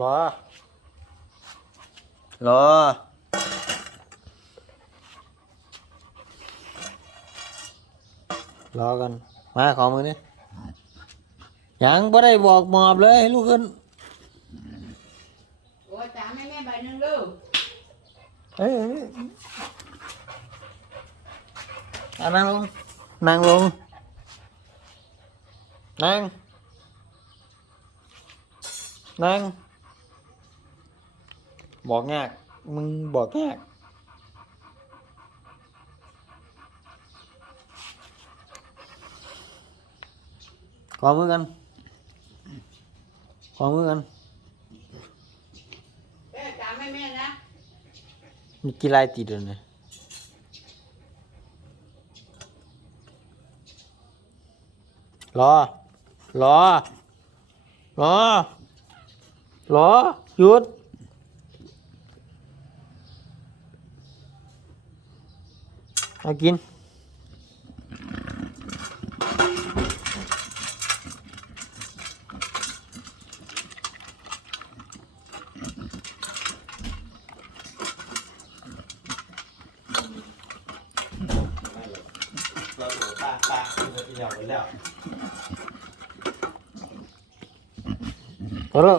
รอ รอ รอกัน มาขอมือนี่ยังไม่ได้บอกหมอบเลยให้ลูกขึ้นโอ้ยจ๋าแม่แม่ใบหนึ่งเด้อเอ้ยเอ้ยเอานั่งลง นั่งลง นั่ง นั่ง บอกยากมึงบอกยากขอมือกัน ขอมือกันแม่จ๋าแม่แม่นะมีกี่ลายติดเลยเนี่ยรอ รอ รอ รอ หยุด เอากินเราหัวตาตาเราที่เราไปแล้วพอแล้